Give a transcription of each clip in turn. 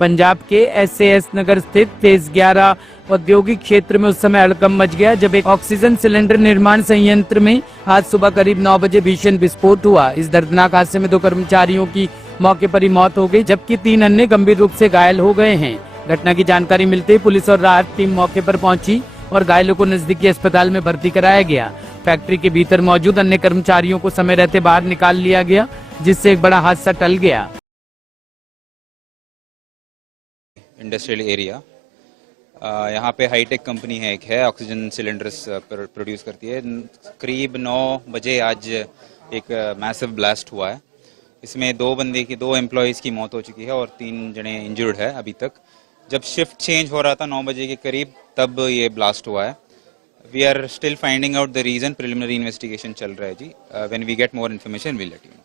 पंजाब के SAS नगर स्थित phase 11 औद्योगिक क्षेत्र में उस समय हड़कंप मच गया जब एक ऑक्सीजन सिलेंडर निर्माण संयंत्र में आज सुबह करीब 9 बजे भीषण विस्फोट हुआ। इस दर्दनाक हादसे में 2 कर्मचारियों की मौके पर ही मौत हो गई, जबकि 3 अन्य गंभीर रूप से घायल हो गए हैं। घटना की जानकारी मिलते ही पुलिस और राहत टीम मौके पर पहुंची और घायलों को नजदीकी अस्पताल में भर्ती कराया गया। फैक्ट्री के भीतर मौजूद अन्य कर्मचारियों को समय रहते बाहर निकाल लिया गया, जिससे एक बड़ा हादसा टल गया। इंडस्ट्रियल एरिया, यहाँ पे हाईटेक कंपनी है, एक है ऑक्सीजन सिलेंडर्स प्रोड्यूस करती है। करीब 9 बजे आज एक मैसिव ब्लास्ट हुआ है। इसमें 2 एम्प्लॉयज़ की मौत हो चुकी है और 3 जने इंजर्ड है अभी तक। जब शिफ्ट चेंज हो रहा था 9 बजे के करीब, तब ये ब्लास्ट हुआ है। We are still finding out the reason, preliminary investigation चल रहा है जी। When we get more information we'll let you know.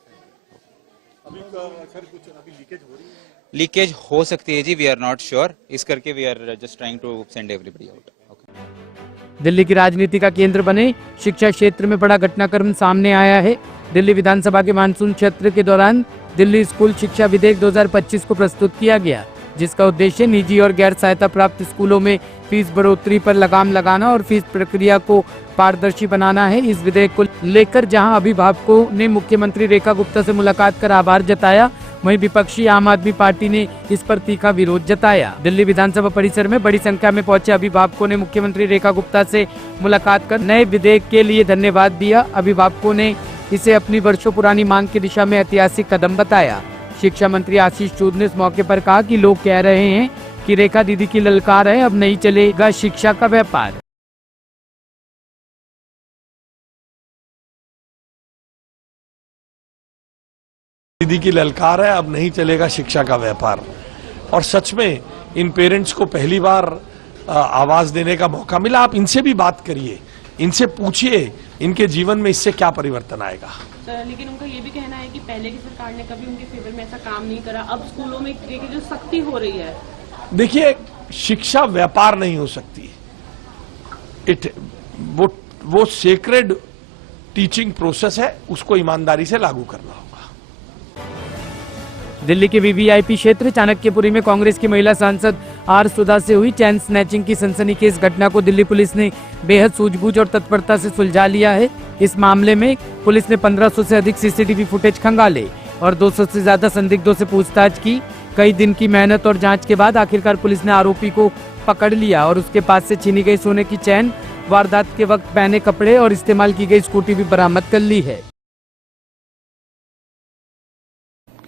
Leakage हो सकती है जी, वी आर नॉट श्योर। इस करके we are just trying to send everybody out. Delhi की राजनीति का केंद्र बने शिक्षा क्षेत्र में बड़ा घटनाक्रम सामने आया है। दिल्ली विधानसभा के मानसून सत्र के दौरान दिल्ली स्कूल शिक्षा विधेयक 2025 को प्रस्तुत किया गया, जिसका उद्देश्य निजी और गैर सहायता प्राप्त स्कूलों में फीस बढ़ोतरी पर लगाम लगाना और फीस प्रक्रिया को पारदर्शी बनाना है। इस विधेयक को लेकर जहां अभिभावकों ने मुख्यमंत्री रेखा गुप्ता से मुलाकात कर आभार जताया, वहीं विपक्षी आम आदमी पार्टी ने इस पर तीखा विरोध जताया। दिल्ली विधानसभा परिसर में बड़ी संख्या में पहुंचे अभिभावकों ने मुख्यमंत्री रेखा गुप्ता से मुलाकात कर नए विधेयक के लिए धन्यवाद दिया। अभिभावकों ने इसे अपनी वर्षों पुरानी मांग की दिशा में ऐतिहासिक कदम बताया। शिक्षा मंत्री आशीष चौधरी ने इस मौके पर कहा कि लोग कह रहे हैं कि रेखा दीदी की ललकार है, अब नहीं चलेगा शिक्षा का व्यापार। दीदी की ललकार है, अब नहीं चलेगा शिक्षा का व्यापार। और सच में इन पेरेंट्स को पहली बार आवाज देने का मौका मिला। आप इनसे भी बात करिए, इनसे पूछिए इनके जीवन में इससे क्या परिवर्तन आएगा। लेकिन उनका ये भी कहना है कि पहले की सरकार ने कभी उनके फेवर में ऐसा काम नहीं करा, अब स्कूलों में जो सख्ती हो रही है। देखिए, शिक्षा व्यापार नहीं हो सकती। वो सेक्रेड टीचिंग प्रोसेस है, उसको ईमानदारी से लागू करना होगा। दिल्ली के वीवीआईपी क्षेत्र चाणक्यपुरी में कांग्रेस की महिला सांसद आर सुधा से हुई चैन स्नैचिंग की सनसनीखेज घटना को दिल्ली पुलिस ने बेहद सूझबूझ और तत्परता से सुलझा लिया है। इस मामले में पुलिस ने 1500 से अधिक सीसीटीवी फुटेज खंगाले और 200 से ज्यादा संदिग्धों से पूछताछ की। कई दिन की मेहनत और जांच के बाद आखिरकार पुलिस ने आरोपी को पकड़ लिया और उसके पास से छीनी गई सोने की चैन, वारदात के वक्त पहने कपड़े और इस्तेमाल की गई स्कूटी भी बरामद कर ली है।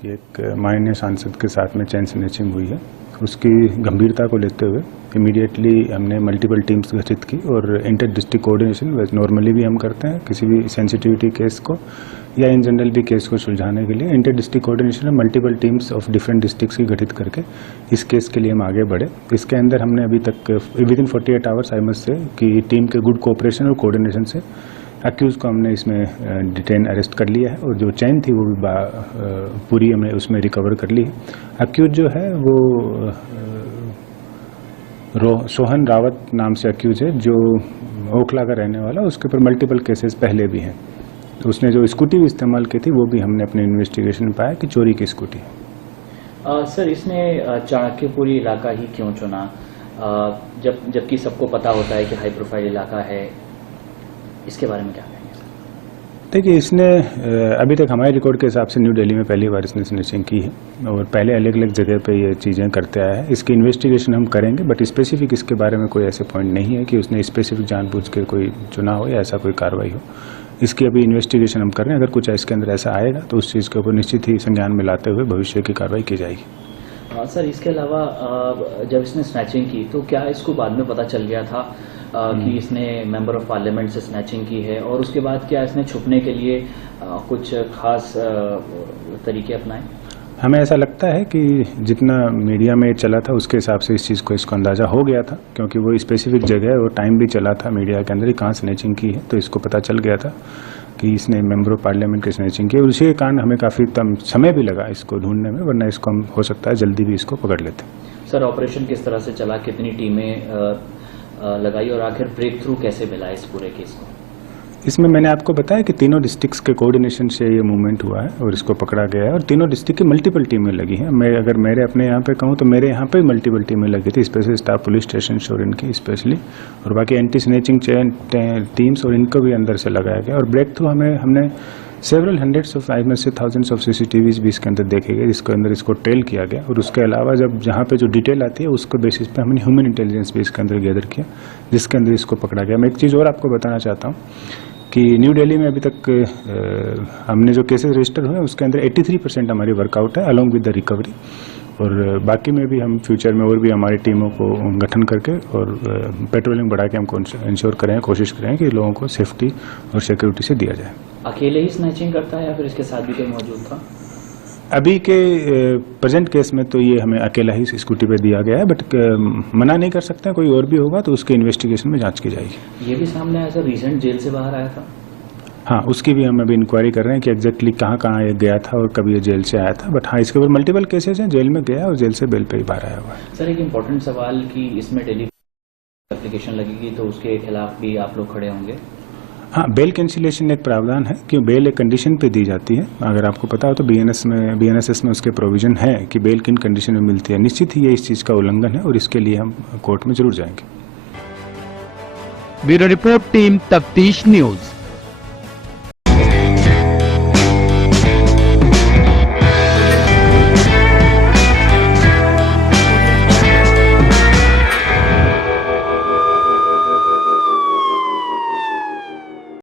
एक माननीय सांसद के साथ में चैन स्नैचिंग हुई है, उसकी गंभीरता को लेते हुए इमीडिएटली हमने मल्टीपल टीम्स गठित की और इंटर डिस्ट्रिक्ट कोऑर्डिनेशन नॉर्मली भी हम करते हैं किसी भी सेंसिटिविटी केस को या इन जनरल भी केस को सुलझाने के लिए। इंटर डिस्ट्रिक्ट कोऑर्डिनेशन में multiple teams of different districts की गठित करके इस केस के लिए हम आगे बढ़े। इसके अंदर हमने अभी तक with in 48 hours I must say कि टीम के गुड कोऑपरेशन और कोऑर्डिनेशन से अक्यूज को हमने इसमें डिटेन अरेस्ट कर लिया है और जो चैन थी वो भी पूरी हमने उसमें रिकवर कर ली है। अक्यूज जो है वो सोहन रावत नाम से अक्यूज है, जो ओखला का रहने वाला। उसके ऊपर मल्टीपल केसेस पहले भी हैं। तो उसने जो स्कूटी भी इस्तेमाल की थी वो भी हमने अपने इन्वेस्टिगेशन में पाया कि चोरी की स्कूटी। सर, इसने चाणक्यपुरी इलाका ही क्यों चुना, जबकि सबको पता होता है कि हाई प्रोफाइल इलाका है? इसके बारे में क्या कहेंगे? देखिए, इसने अभी तक हमारे रिकॉर्ड के हिसाब से न्यू दिल्ली में पहली बार इसने स्नैचिंग की है और पहले अलग अलग जगह पे ये चीज़ें करते आया है। इसकी इन्वेस्टिगेशन हम करेंगे, बट स्पेसिफिक इसके बारे में कोई ऐसे पॉइंट नहीं है कि उसने स्पेसिफिक जानबूझ के कोई चुना हो या ऐसा कोई कार्रवाई हो। इसकी अभी इन्वेस्टिगेशन हम कर रहे हैं। अगर कुछ इसके अंदर ऐसा आएगा तो उस चीज़ के ऊपर निश्चित ही संज्ञान में लाते हुए भविष्य की कार्रवाई की जाएगी। सर, इसके अलावा जब इसने स्नैचिंग की तो क्या इसको बाद में पता चल गया था कि इसने मेंबर ऑफ पार्लियामेंट से स्नैचिंग की है, और उसके बाद क्या इसने छुपने के लिए कुछ खास तरीके अपनाए? हमें ऐसा लगता है कि जितना मीडिया में चला था उसके हिसाब से इस चीज़ को इसको अंदाज़ा हो गया था, क्योंकि वो स्पेसिफिक जगह और टाइम भी चला था मीडिया के अंदर ही कहाँ स्नैचिंग की है, तो इसको पता चल गया था कि इसने मेंबर ऑफ पार्लियामेंट की स्नैचिंग की। और उसी के कारण हमें काफ़ी समय भी लगा इसको ढूंढने में, वरना इसको हम हो सकता है जल्दी भी इसको पकड़ लेते। सर, ऑपरेशन किस तरह से चला, कितनी टीमें लगाई और आखिर ब्रेक थ्रू कैसे मिला इस पूरे केस को? इसमें मैंने आपको बताया कि तीनों डिस्ट्रिक्ट्स के कोऑर्डिनेशन से ये मूवमेंट हुआ है और इसको पकड़ा गया है और तीनों डिस्ट्रिक्ट की मल्टीपल टीमें लगी हैं। मैं अगर मेरे अपने यहाँ पे कहूँ तो मेरे यहाँ पे मल्टीपल टीमें लगी थी, स्पेशल स्टाफ पुलिस स्टेशन और इनकी स्पेशली, और बाकी एंटी स्नैचिंग चेन टीम्स और इनको भी अंदर से लगाया गया। और ब्रेक थ्रू हमने सेवरल हंड्रेड्स ऑफ आई में से थाउजेंड्स ऑफ CCTVs भी इसके अंदर देखे गए, जिसके अंदर इसको टेल किया गया। और उसके अलावा जब जहाँ पे जो डिटेल आती है उसके बेसिस पे हमने ह्यूमन इंटेलिजेंस भी इसके अंदर गैदर किया, जिसके अंदर इसको पकड़ा गया। मैं एक चीज़ और आपको बताना चाहता हूँ कि न्यू दिल्ली में अभी तक हमने जो केसेस रजिस्टर हुए उसके अंदर 83% हमारी वर्कआउट है अलॉन्ग विद द रिकवरी। और बाकी में भी हम फ्यूचर में और भी हमारी टीमों को गठन करके और पेट्रोलिंग बढ़ा के हम इंश्योर करें, कोशिश करें कि लोगों को सेफ्टी और सिक्योरिटी से दिया जाए। अकेले ही स्नैचिंग करता है या फिर इसके साथ भी कोई मौजूद था? अभी के प्रेजेंट केस में तो ये हमें अकेला ही स्कूटी पे दिया गया है, बट मना नहीं कर सकते, कोई और भी होगा तो उसके इन्वेस्टिगेशन में जांच की जाएगी। ये भी सामने आया सर, रिसेंट जेल से बाहर आया था? हाँ, उसकी भी हम अभी इंक्वायरी कर रहे हैं कि एग्जैक्टली कहाँ ये गया था और कब ये जेल से आया था। बट हाँ, इसके ऊपर मल्टीपल केसेस हैं, जेल में गया और जेल से बेल पे ही बाहर आया हुआ है। सर एक इम्पोर्टेंट सवाल कि इसमें डेली एप्लीकेशन लगेगी तो उसके खिलाफ भी आप लोग खड़े होंगे? हाँ, बेल कैंसिलेशन एक प्रावधान है कि बेल एक कंडीशन पे दी जाती है। अगर आपको पता हो तो BNSS में उसके प्रोविजन है कि बेल किन कंडीशन में मिलती है। निश्चित ही ये इस चीज़ का उल्लंघन है और इसके लिए हम कोर्ट में जरूर जाएंगे। ब्यूरो रिपोर्ट, टीम तफ्तीश न्यूज।